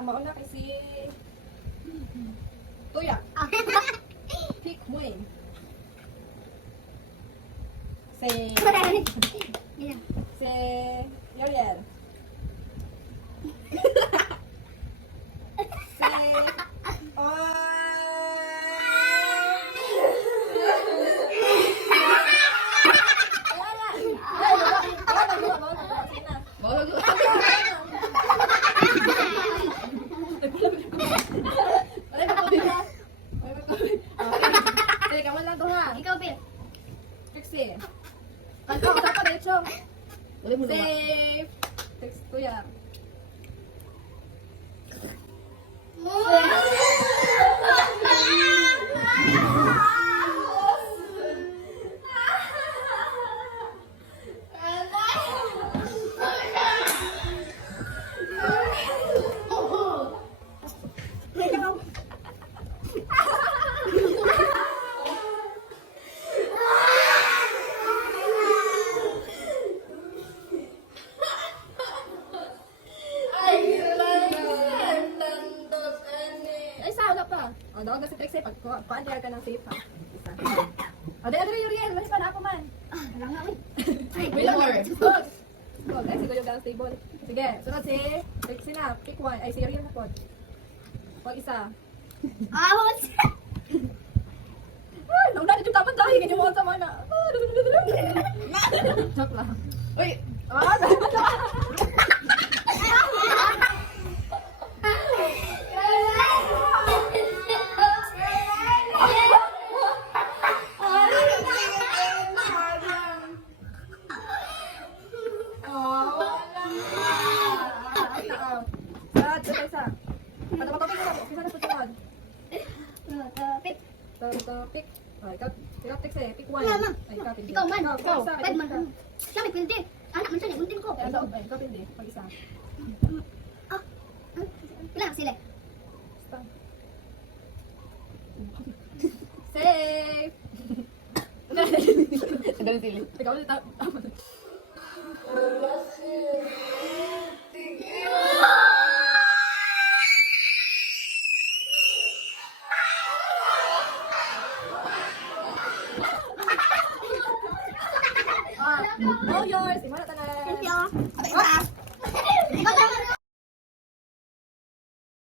mauna kasi Tuya. Pick Wayne. Say Yoriel. Say Ikaw, Bill. Trixie. Kanto, sapa na ito. Dali mo naman. Say Trixie, Tuya. Ay, sana pa. O, daw na si Trixie. Pag-kuandiyar ka ng safe, ha? Isa. O, dahil Yuriel. Mali pa na ako man. Wala nga, uy. Wait lang. Good. Good. Ay, siguro yung dance table. Sige, sunod si Trixie na. Pick one. Ay, si Yuriel na po. Pag isa. Ahos! Ay, nauna na yung tapat dahil. Ganyan mo sa mga na. Joke lang. Uy! Ah, pick. Ay, ikaw Trixie. Pick one. Wala, ma'am. Ay, ikaw pindi. Ikaw man. Ikaw, isa. Pwede man. Siya may pilde. Anak man siya, nguntin ko. Ay, ikaw pindi. Pag isa. Pila sila. Basta. Safe! Ang dali sili. Ikaw ulit. All yours. Imara tanan. Thank you. Ikaw